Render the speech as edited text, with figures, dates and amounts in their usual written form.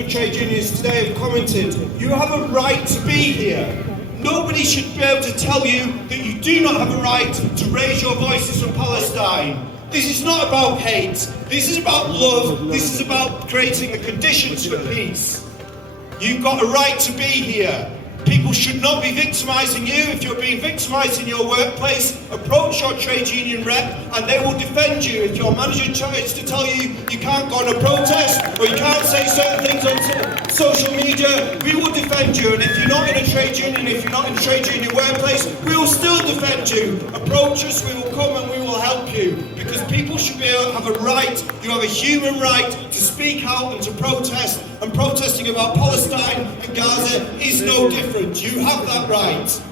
of trade unions today have commented, you have a right to be here. Nobody should be able to tell you that you do not have a right to raise your voices for Palestine. This is not about hate. This is about love. This is about creating the conditions for peace. You've got a right to be here. People should not be victimising you. If you're being victimised in your workplace, approach your trade union rep and they will defend you. If your manager tries to tell you you can't go on a protest or you can't say certain things on social media, we will defend you. And if you're not in a trade union, if you're not in a trade union workplace, we will still defend you. Approach us, we will come and we will help you. Because people should be able to have a right, you have a human right to speak out and to protest. And protesting about Palestine and Gaza is no different. You have that right.